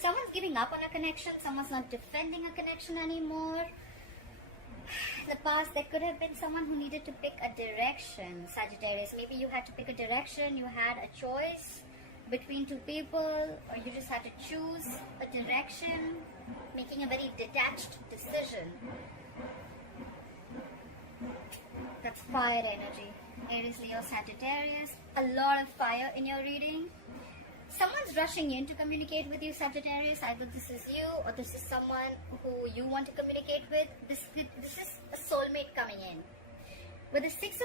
Someone's giving up on a connection. Someone's not defending a connection anymore. In the past, there could have been someone who needed to pick a direction, Sagittarius. Maybe you had to pick a direction. You had a choice between two people, or you just had to choose a direction, making a very detached decision. That's fire energy. Aries, Leo, Sagittarius. A lot of fire in your reading. Someone's rushing in to communicate with you, Sagittarius. Either this is you or this is someone who you want to communicate with. This is a soulmate coming in. With the Six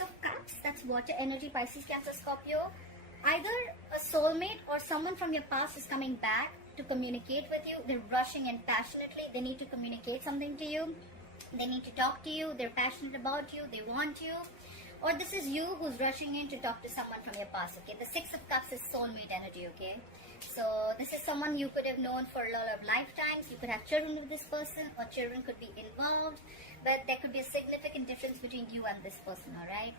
of Cups, that's water energy, Pisces, Cancer, Scorpio. Either a soulmate or someone from your past is coming back to communicate with you. They're rushing in passionately. They need to communicate something to you. They need to talk to you. They're passionate about you. They want you. Or this is you who's rushing in to talk to someone from your past, okay? The Six of Cups is soulmate energy, okay? So this is someone you could have known for a lot of lifetimes. You could have children with this person, or children could be involved. But there could be a significant difference between you and this person, alright?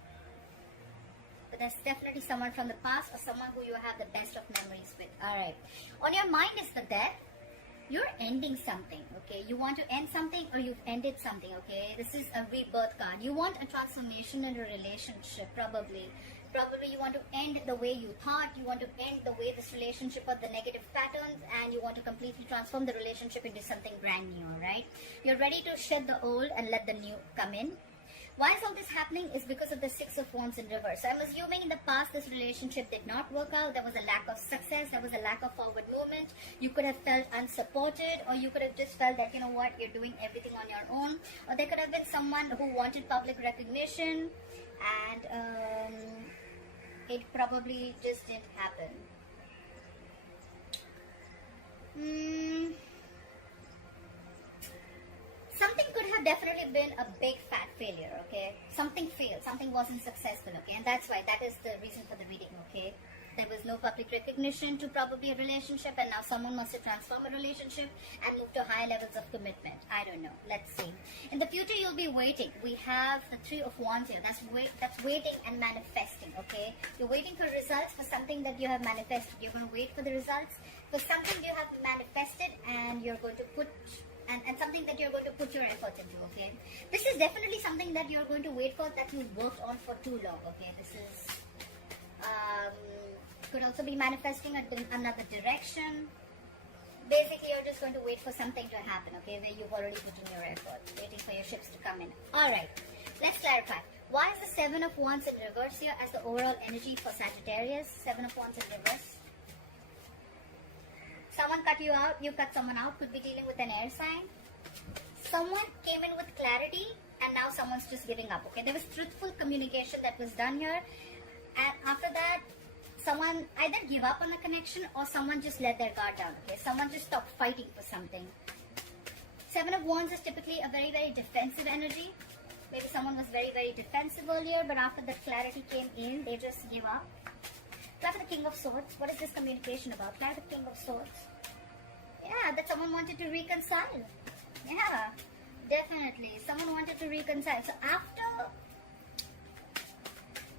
But there's definitely someone from the past or someone who you have the best of memories with, alright? On your mind is the Death. You're ending something, okay? You want to end something or you've ended something, okay? This is a rebirth card. You want a transformation in a relationship, probably. Probably you want to end the way you thought. You want to end the way this relationship or the negative patterns, and you want to completely transform the relationship into something brand new, right? You're ready to shed the old and let the new come in. Why is all this happening is because of the Six of Wands in reverse. So I'm assuming in the past this relationship did not work out. There was a lack of success. There was a lack of forward movement. You could have felt unsupported, or you could have just felt that, you know what, you're doing everything on your own. Or there could have been someone who wanted public recognition, and it probably just didn't happen. Something could have definitely been a big fat failure, okay? Something failed, something wasn't successful, okay? And that's why, that is the reason for the reading, okay? There was no public recognition to probably a relationship, and now someone must have transformed a relationship and moved to higher levels of commitment. I don't know. Let's see. In the future, you'll be waiting. We have the Three of Wands here. That's waiting and manifesting, okay? You're waiting for results for something that you have manifested. You're going to wait for the results for something you have manifested, and you're going to put... And something that you're going to put your effort into, okay? This is definitely something that you're going to wait for, that you worked on for too long, okay? This is... could also be manifesting another direction. Basically, you're just going to wait for something to happen, okay? Where you've already put in your effort, waiting for your ships to come in. Alright, let's clarify. Why is the Seven of Wands in reverse here as the overall energy for Sagittarius? Seven of Wands in reverse. Someone cut you out, you cut someone out, could be dealing with an air sign. Someone came in with clarity, and now someone's just giving up, okay? There was truthful communication that was done here, and after that, someone either give up on the connection or someone just let their guard down, okay? Someone just stopped fighting for something. Seven of Wands is typically a very, very defensive energy. Maybe someone was very, very defensive earlier, but after that clarity came in, they just give up. Clarify the King of Swords. What is this communication about? Clarify the King of Swords. Yeah, that someone wanted to reconcile. Yeah, definitely. Someone wanted to reconcile. So after,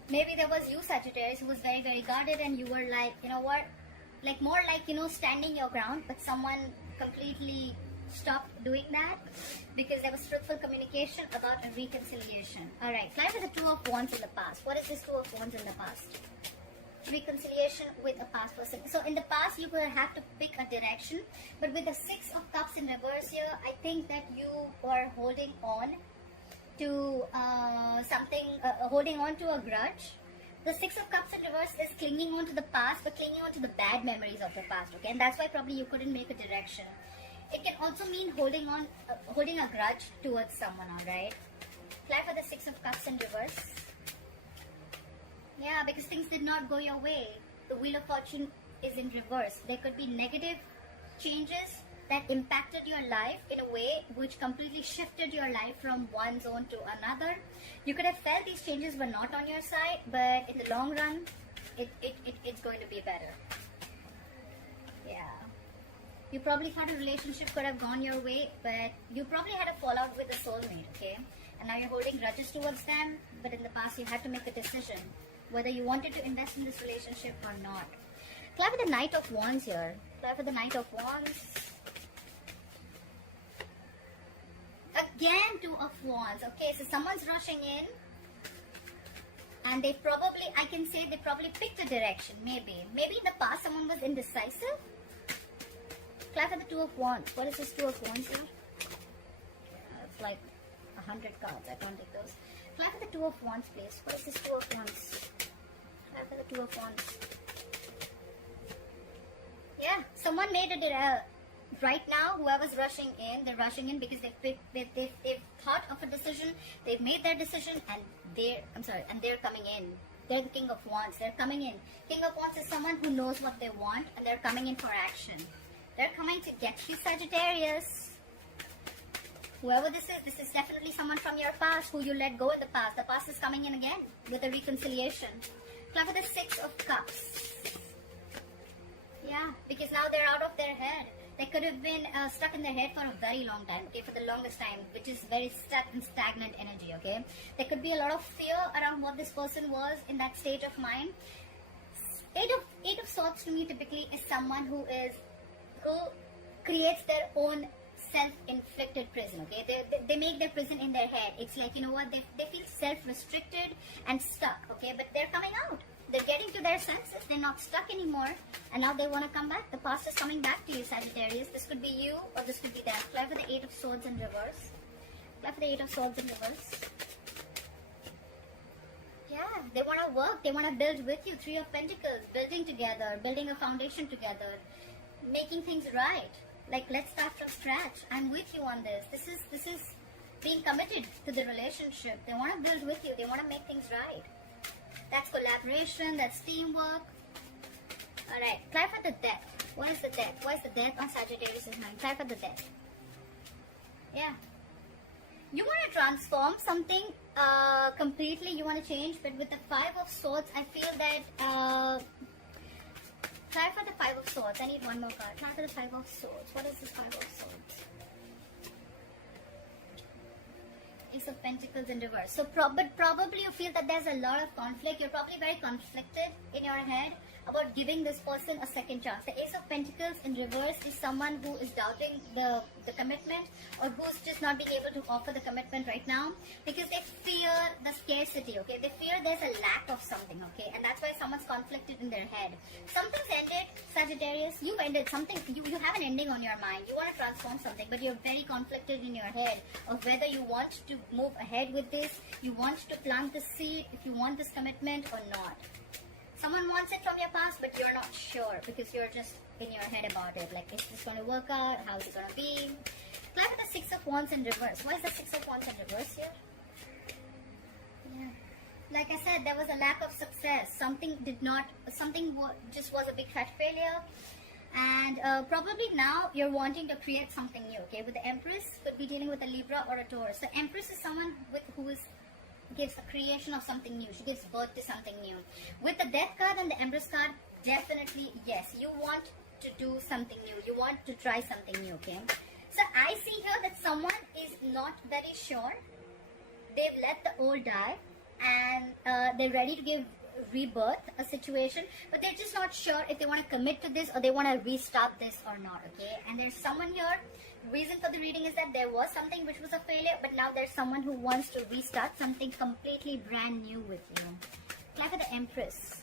maybe there was you, Sagittarius, who was very, very guarded, and you were like, you know what? Like more like, you know, standing your ground, but someone completely stopped doing that because there was truthful communication about a reconciliation. Alright, clarify the Two of Wands in the past. What is this Two of Wands in the past? Reconciliation with a past person. So in the past you will have to pick a direction, but with the Six of Cups in reverse here, I think that you are holding on to something, holding on to a grudge. The Six of Cups in reverse is clinging on to the past, but clinging on to the bad memories of the past, okay? And that's why probably you couldn't make a direction. It can also mean holding on, holding a grudge towards someone, alright? Clarify the Six of Cups in reverse. Yeah, because things did not go your way. The Wheel of Fortune is in reverse. There could be negative changes that impacted your life in a way which completely shifted your life from one zone to another. You could have felt these changes were not on your side, but in the long run, it's going to be better. Yeah. You probably had a relationship could have gone your way, but you probably had a fallout with a soulmate, okay? And now you're holding grudges towards them, but in the past you had to make a decision whether you wanted to invest in this relationship or not. Clarify the Knight of Wands here. Clarify for the Knight of Wands. Again, Two of Wands. Okay, so someone's rushing in. And they probably, I can say they probably picked a direction, maybe. Maybe in the past someone was indecisive. Clarify the Two of Wands. What is this Two of Wands here? It's like 100 cards. I can't take those. Clarify the Two of Wands, please. What is this Two of Wands? Clarify the Two of Wands. Yeah, someone made it right now. Whoever's rushing in, they're rushing in because they've thought of a decision. They've made their decision, and they're coming in. They're the King of Wands. They're coming in. King of Wands is someone who knows what they want, and they're coming in for action. They're coming to get you, Sagittarius. Whoever this is definitely someone from your past who you let go in the past. The past is coming in again with a reconciliation. Clarify the Six of Cups. Yeah, because now they're out of their head. They could have been stuck in their head for a very long time, okay, for the longest time, which is very stuck and stagnant energy, okay. There could be a lot of fear around what this person was in that stage of mind. Eight of Swords to me typically is someone who creates their own self-inflicted prison, okay. They make their prison in their head. It's like, you know what, they feel self-restricted and stuck, okay, but they're coming out. They're getting to their senses. They're not stuck anymore. And now they want to come back. The past is coming back to you, Sagittarius. This could be you or this could be them. Apply for the Eight of Swords in reverse. Apply for the Eight of Swords in reverse. Yeah, they want to work. They want to build with you. Three of Pentacles. Building together. Building a foundation together. Making things right. Like, let's start from scratch. I'm with you on this. This is being committed to the relationship. They want to build with you. They want to make things right. That's collaboration, that's teamwork. Alright, clarify the death. What is the death? What is the death on Sagittarius' mind? Clarify the death. Yeah. You want to transform something completely, you want to change, but with the Five of Swords, I feel that... clarify the Five of Swords. I need one more card. Clarify the Five of Swords. What is this Five of Swords? Ace of Pentacles in reverse. So but probably you feel that there's a lot of conflict. You're probably very conflicted in your head about giving this person a second chance. The Ace of Pentacles in reverse is someone who is doubting the commitment, or who's just not being able to offer the commitment right now because they fear the scarcity, okay? They fear there's a lack of something, okay? And that's why someone's conflicted in their head. Something's ended, Sagittarius. You've ended something. You have an ending on your mind. You want to transform something, but you're very conflicted in your head of whether you want to move ahead with this, you want to plant the seed, if you want this commitment or not. Someone wants it from your past, but you're not sure because you're just in your head about it. Like, is this going to work out? How is it going to be? Clarify the Six of Wands in reverse. Why is the Six of Wands in reverse here? Yeah. Like I said, there was a lack of success. Something just was a big fat failure. And probably now you're wanting to create something new, okay? With the Empress, could be dealing with a Libra or a Taurus. The Empress is someone who gives a creation of something new. She gives birth to something new. With the Death card and the Empress card, definitely, yes, you want to do something new. You want to try something new, okay? So I see here that someone is not very sure. They've let the old die and they're ready to give rebirth a situation, but they're just not sure if they want to commit to this or they want to restart this or not, okay? And there's someone here. Reason for the reading is that there was something which was a failure, but now there's someone who wants to restart something completely brand new with you. Clarify the Empress.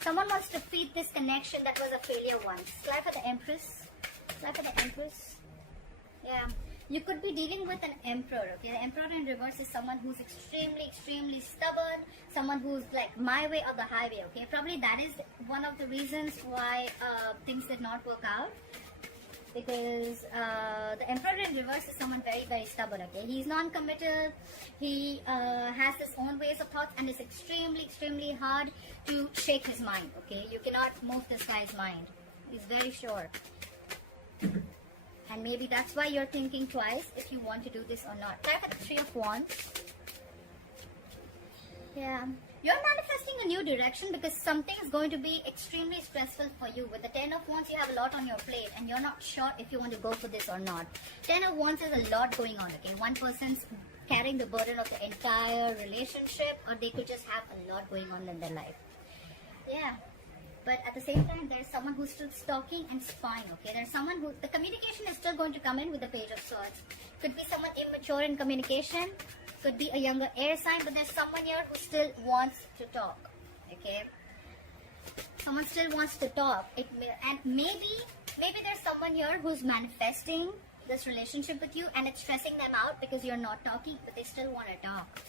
Someone wants to feed this connection that was a failure once. Clarify the Empress. Clarify the Empress. Yeah. You could be dealing with an Emperor, okay? The Emperor in reverse is someone who's extremely stubborn, someone who's like my way or the highway, okay? Probably that is one of the reasons why things did not work out. Because the Emperor in reverse is someone very stubborn, okay? He's non-committal, he has his own ways of thoughts, and it's extremely hard to shake his mind, okay? You cannot move this guy's mind. He's very sure. And maybe that's why you're thinking twice if you want to do this or not. Clarify the Three of Wands. Yeah. You're manifesting a new direction because something is going to be extremely stressful for you. With the 10 of Wands, you have a lot on your plate and you're not sure if you want to go for this or not. 10 of Wands is a lot going on, okay? One person's carrying the burden of the entire relationship, or they could just have a lot going on in their life. Yeah. but at the same time, there's someone who's still stalking and spying, okay? There's someone who, the communication is still going to come in with the Page of Swords. Could be someone immature in communication, could be a younger air sign, but there's someone here who still wants to talk, okay? Someone still wants to talk. And maybe there's someone here who's manifesting this relationship with you, and it's stressing them out because you're not talking, but they still want to talk.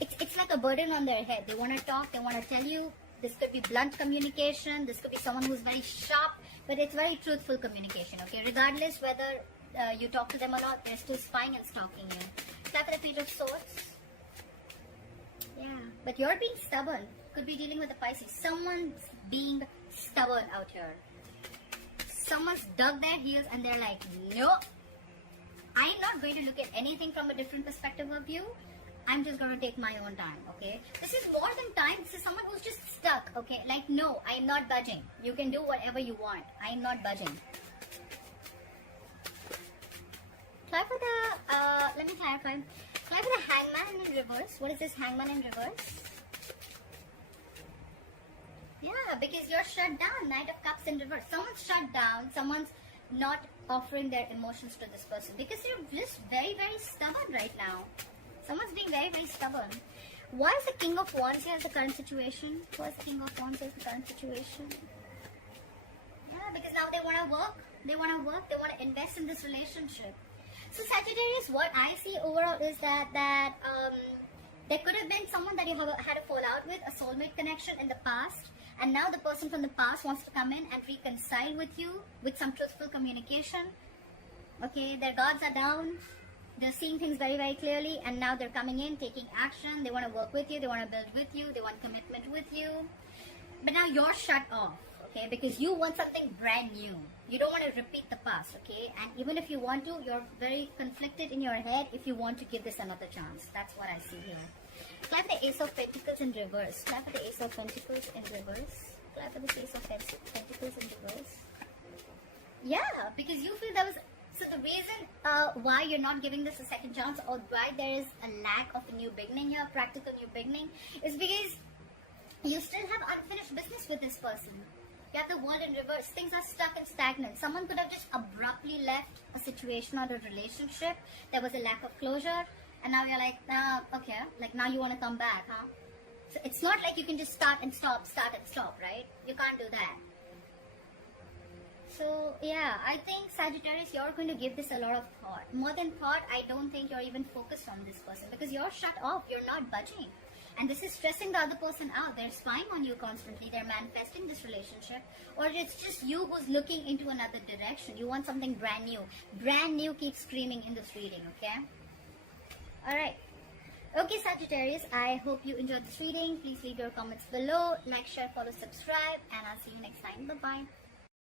It's like a burden on their head. They want to talk, they want to tell you. This could be blunt communication, this could be someone who's very sharp, but it's very truthful communication, okay? Regardless whether you talk to them or not, they're still spying and stalking you. Clap for the Page of Swords. Yeah, but you're being stubborn. Could be dealing with a Pisces. Someone's being stubborn out here. Someone's dug their heels and they're like, no, I'm not going to look at anything from a different perspective of you. I'm just going to take my own time, okay? This is more than time. This is someone who's just stuck, okay? Like, no, I am not budging. You can do whatever you want. I am not budging. Try for the, let me clarify. Try for the Hangman in reverse. What is this Hangman in reverse? Yeah, because you're shut down. Knight of Cups in reverse. Someone's shut down. Someone's not offering their emotions to this person because you're just very, very stubborn right now. Someone's being very, very stubborn. Why is the King of Wands here as the current situation? Why is the King of Wands here as the current situation? Yeah, because now they want to work. They want to work. They want to invest in this relationship. So Sagittarius, what I see overall is that there could have been someone that you had a fallout with, a soulmate connection in the past. And now the person from the past wants to come in and reconcile with you with some truthful communication. Okay, their guards are down. They're seeing things very, very clearly, and now they're coming in, taking action. They want to work with you. They want to build with you. They want commitment with you. But now you're shut off, okay, because you want something brand new. You don't want to repeat the past, okay? And even if you want to, you're very conflicted in your head if you want to give this another chance. That's what I see here. Clap the Ace of Pentacles in reverse. Clap for the Ace of Pentacles in reverse. Clap for the Ace of Pentacles in reverse. Yeah, because you feel there was... So the reason why you're not giving this a second chance, or why there is a lack of a new beginning here, practical new beginning, is because you still have unfinished business with this person. You have the World in reverse. Things are stuck and stagnant. Someone could have just abruptly left a situation or a relationship. There was a lack of closure, and now you're like, okay, like now you want to come back, huh? So it's not like you can just start and stop, right? You can't do that. So yeah, I think Sagittarius, you're going to give this a lot of thought. More than thought, I don't think you're even focused on this person because you're shut off, you're not budging. And this is stressing the other person out. They're spying on you constantly, they're manifesting this relationship. Or it's just you who's looking into another direction. You want something brand new. Brand new keeps screaming in this reading, okay? Alright. Okay, Sagittarius, I hope you enjoyed this reading. Please leave your comments below. Like, share, follow, subscribe. And I'll see you next time. Bye-bye.